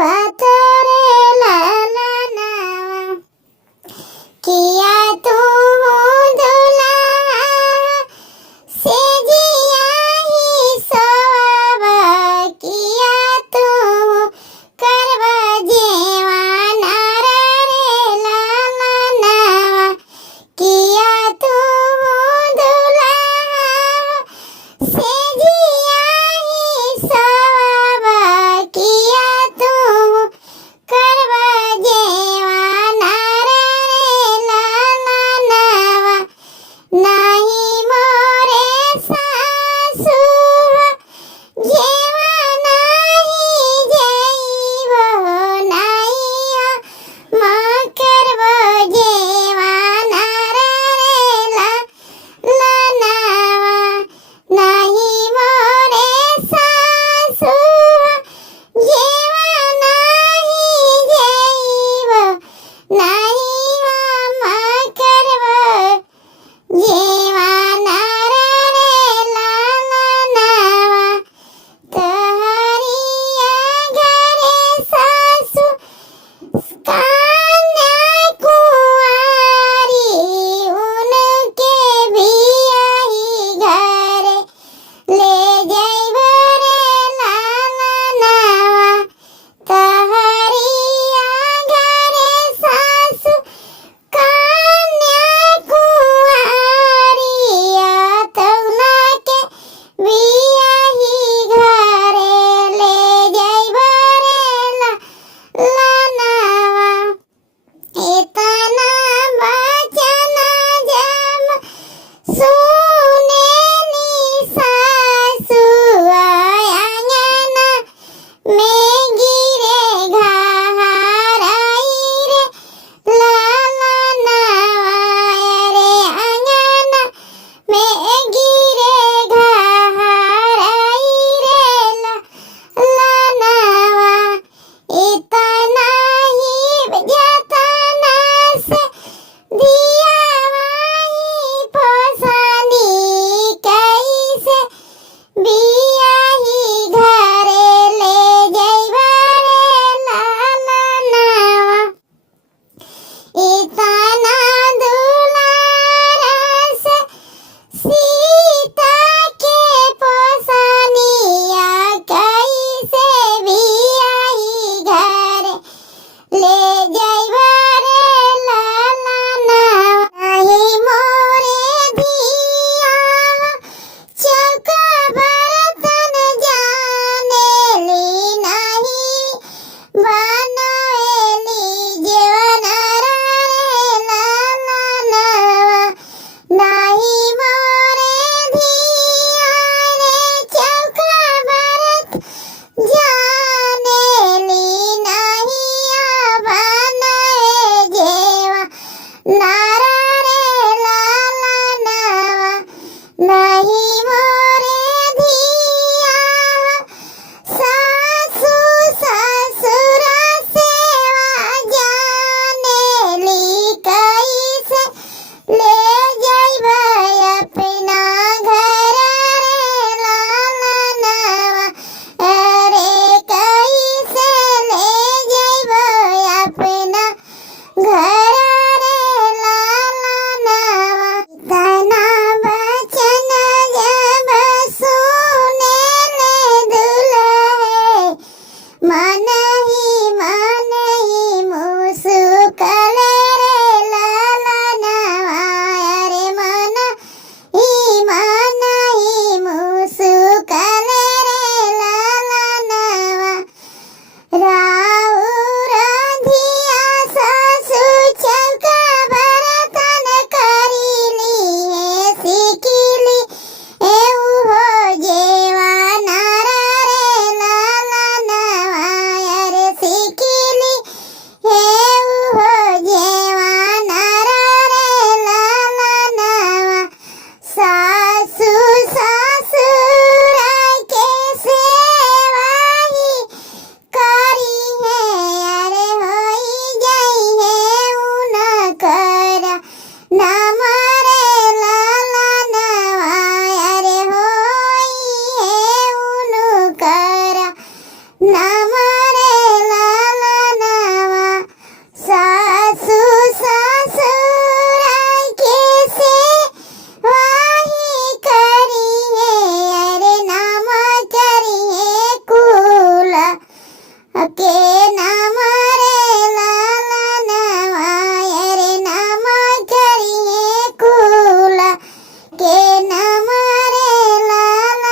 बात रे लाला नावा किया तू दुला से जिया ही सोवा किया तू करवा जेवाना रे लाला नावा किया तू दुला से जिया ही सोवा किया तू करवा जेवाना रे लाला नावा नाही मोरे सासू जेवा नाही जैवो नाही मा करवो जेवाना रे लाला नावा नाही मोरे सासू जेवा नाही जैवो नाही मा करवो जेवाना रे लाला नावा तहरिया घरे सासू कन्या कुंवारी उनके बियाही घरे ले जइबो रे लाला नावा तहरिया घरे सासू कन्या कुंवारी तौना के बियाही घरे ले जइबो रे लाला नावा इतना वचन जब सुनेली सासू आंगन में गिरे घाराई रे लाला नावा रे आंगन में गिरे घाराई रे लाला नावा इतना ही जतना से दिया वही पोसानी कैसे बियाही घरे ले जइबो रे लाला नावा इतना दुलारा से सीता के पोसानिया कैसे बियाही घरे ले जइबो रे लाला नावा नाही मोरे धिया चौका बर्तन जानेली नाही बनवेली जेवना रे लाला नावा नाही मोरे धिया रे चौका बर्तन जानेली नाही बनवे जेवना रे लाला नावा नाही मोरे धिया सासू ससुर सेवा जानेली कैसे ले जइबो अपना घर रे लाला नावा अरे कैसे ले जइबो अपना घर रे लाला नावा इतना वचन जब सुनेले दुल्हे मन ही मुसुकल रे लाला नावा अरे मन ही मुसुकल रे लाला नावा राउर धिया सासू चौका बर्तन करीली सिखिली एऊ हो जेवाना रे लाला नावा કે ના મારે